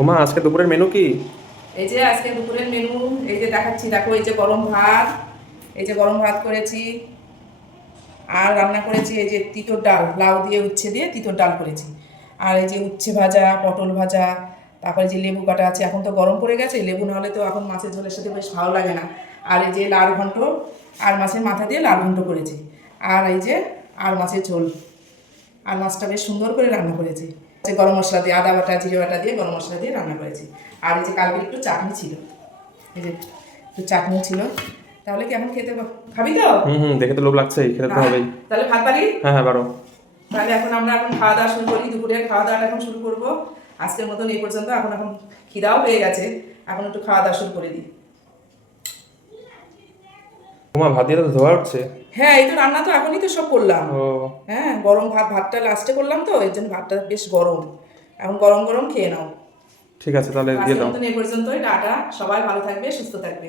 ওমা, আজকে দুপুরের মেনু কি? এই যে আজকে দুপুরের মেনু, এই যে দেখাচ্ছি, দেখো এই যে গরম ভাত, এই যে গরম ভাত করেছি। আর রান্না করেছি এই যে তিতর ডাল, লাউ দিয়ে উচ্ছে দিয়ে তিতর ডাল করেছি। আর এই যে উচ্ছে ভাজা, পটল ভাজা, তারপরে যে লেবু কাটা আছে, এখন তো গরম পড়ে গেছে, লেবু না হলে তো এখন মাছের ঝোলের সাথে বেশ ভালো লাগে না। আর এই যে লাল ঘন্ট, আর মাছের মাথা দিয়ে লাল ঘন্ট করেছি। আর এই যে আর মাছের ঝোল, আর মাছটা বেশ সুন্দর করে রান্না করেছি। যে গরম মশলা দিয়ে, আদা বাটা জিরে বাটা দিয়ে গরম মশলা দিয়ে রান্না করেছি। আর এই যে কালকে একটু চাটনি ছিল, এই যে একটু চাটনি ছিল। তাহলে কি এখন খেতে খাবি তো? হুম হুম, দেখে তো লোভ লাগছেই, খেতে তো হ্যাঁ, হবেই। তাহলে ভাত বাড়ি। হ্যাঁ হ্যাঁ, বারো। তাহলে এখন আমরা খাওয়া দাওয়া শুরু করি, দুপুরের খাওয়া দাওয়াটা এখন শুরু করব। আজকের মতন এই পর্যন্ত। এখন এখন খিদাও পেয়ে গেছে, এখন একটু খাওয়া দাওয়া শুরু করে দিই। ওমা, ভাত দিয়ে তো ধোয়া উঠছে। হ্যাঁ, এই তো রান্না তো এখনই তো সব করলাম। ও, হ্যাঁ, গরম ভাত, ভাতটা লাস্টে করলাম তো, এর জন্য ভাতটা বেশ গরম। এখন গরম গরম খেয়ে নাও। ঠিক আছে, তাহলে দিয়ে আজকের দাও। মতন এই পর্যন্তই, টাটা। সবাই ভালো থাকবে, সুস্থ থাকবে।